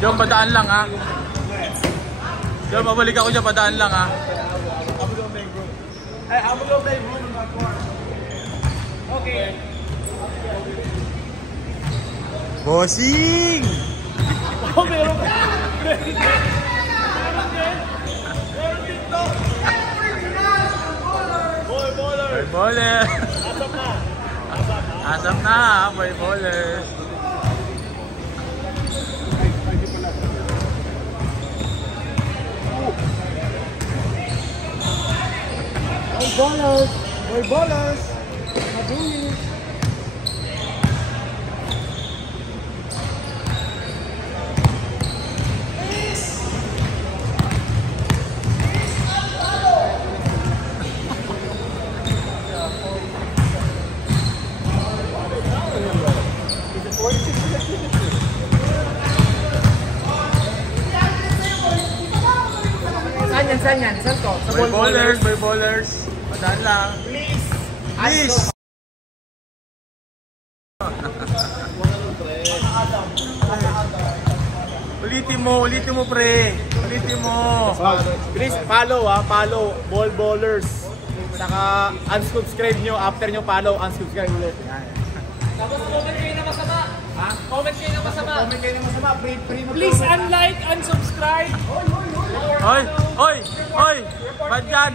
Diyan, padaan lang ha. Diyan, babalik ako dyan, padaan lang ha. Okay. Bossing! Oh, meron ka! Meron din! Meron din to! Boy baller! Boy baller! Asap na! Asap na, boy baller! Boy ballers! Boy ballers! Mabuhi! Saan yan? Saan to? Sa Boy ballers, boy ballers. Padaan lang. Please! Please! Ulitin mo pre. Ulitin mo. Please follow follow Ball Ballers. Saka unsubscribe nyo, after nyo follow, unsubscribe ulit. Tapos comment kayo na masama. Ha? Comment kayo na masama. Comment kayo na masama. Please unlike, unsubscribe. Hoy! Hoy! Hoy! Ba't yan?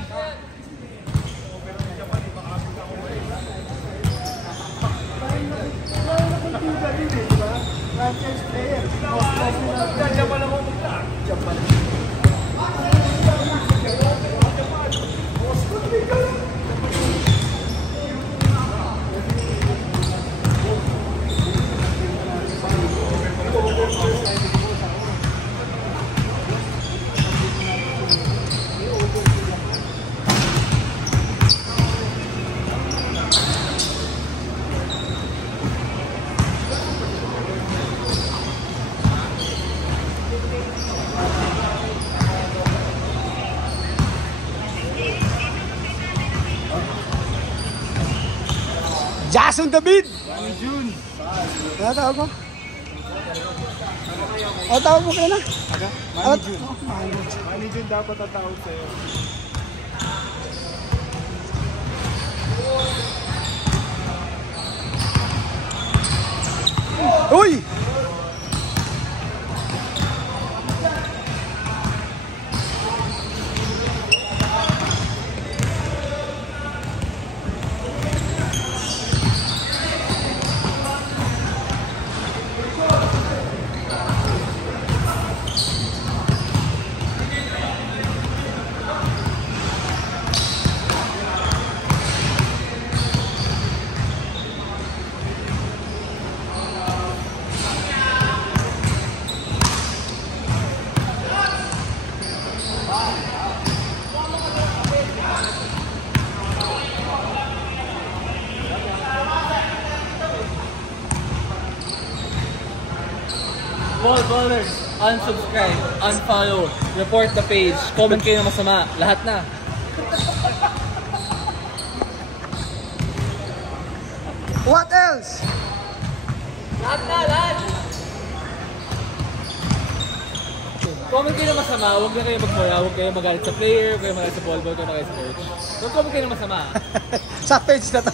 Jason David! June. Tawag mo? O, tawag mo kayo na? Manny June. Manny June dapat tatawag sa'yo. Uy! Ball ballers, unsubscribe, unfollow, report the page, comment kayo na masama, lahat na. What else? Lahat na, lahat! Comment kayo na masama, huwag na kayo magmura, huwag kayo magalit sa player, huwag kayo magalit sa ball boy, huwag kayo magalit sa coach. So comment kayo na masama. Sa page na to.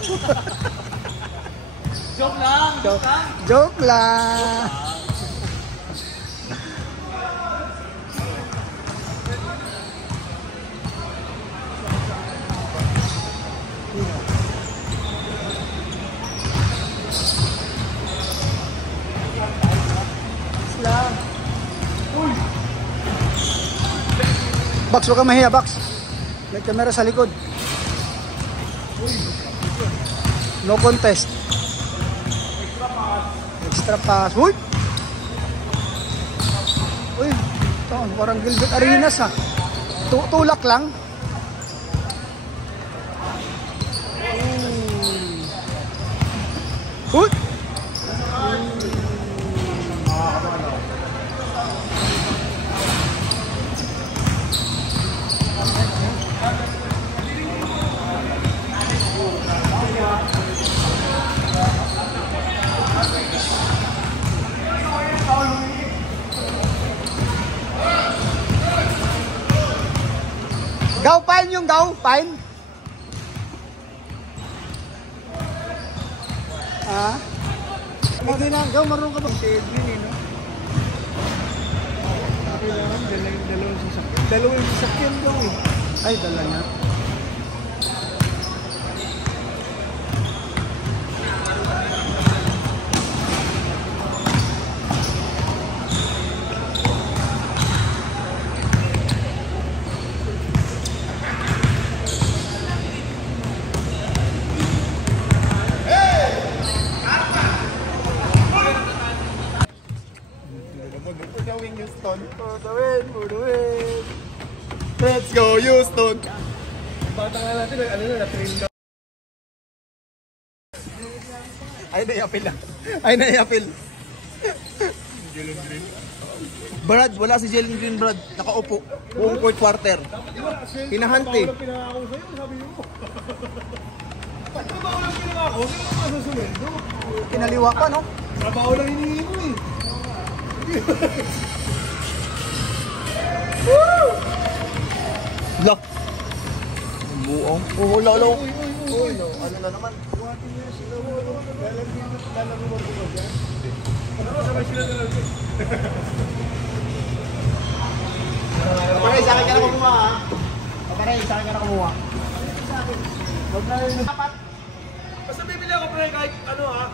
Joke lang! Joke lang! Joke lang! Box, huwag kang mahiya, Box. May camera sa likod. No contest. Extra pass. Uy! Uy! Ito, parang Gilbert Arenas ha. Tulak lang. Uy! Fine? Ha? Hindi na, gaw, marunong ka ba? Edwin, eh, no? Kailangan, dalawang sasakyan. Dalawang sasakyan daw, eh. Ay, dala niya. For the win. Let's go, Houston! Bata nga natin, ano na, train na. Ay, naiapil lang. Ay, naiapil. Jalen Green. Brad, wala si Jalen Green, Brad. Nakaupo. Buong fourth quarter. Hinahante. Paolo pinangako sa'yo, sabi mo. Ba't ba Paolo pinangako? Sino ka masusuwendo? Kinaliwa pa, no? Trabaho lang hinihingi mo eh. Lock. Buong. Oh, lolo. Uy, ano na naman? Paparay, sa akin ka na kumuha, ha? Paparay, sa akin ka na kumuha. Huwag na rin. Basta bibili ako pre, kahit ano ha.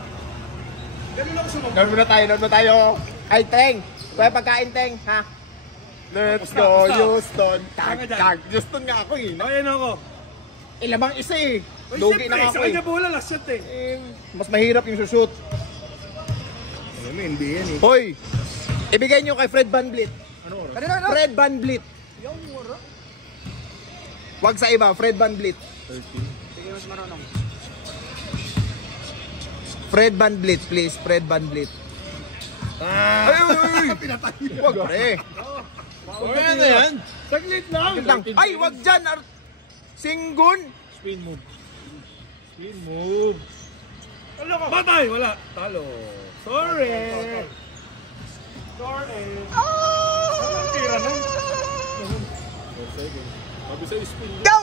Ganun lang sumabot. Doon na tayo. Ay, Teng. Kuya pagkain, Teng, ha? Let's go, Houston. Tag. Houston nga ako, eh. Ayan ako. Ilamang isa, eh. Lugi na Sa ako, kanya eh. bola, last shot eh. Mas mahirap yung sushoot. Alam mo, NBA yan eh. Hoy! Ibigay nyo kay Fred VanVleet. Ano oras? Fred VanVleet. Wag sa iba, Fred VanVleet. 13. Fred VanVleet, please. Fred VanVleet. Ay! Pinatay. Wag, pre. Ano yan? Saglit lang. Ay, wag dyan. Singgun. Spin move. Spin move. Ano ka? Batay! Wala. Talo. Sorry. Sorry. Ang tira na. Sabi sa'yo, spin move. Go!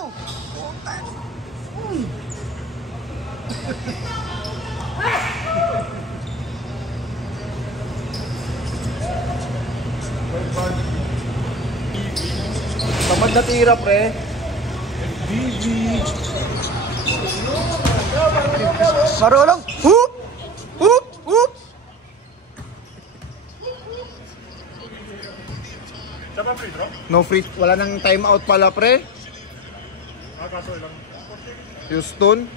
Tamad na tira, pre. Marulong. Hoop! Hoop! Hoop! Saba free throw? No free. Wala nang time out pala, pre. Kaso lang. Houston.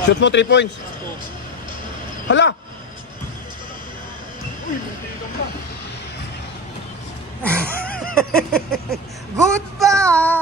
Shoot mo 3 points. Hala! Goodbye!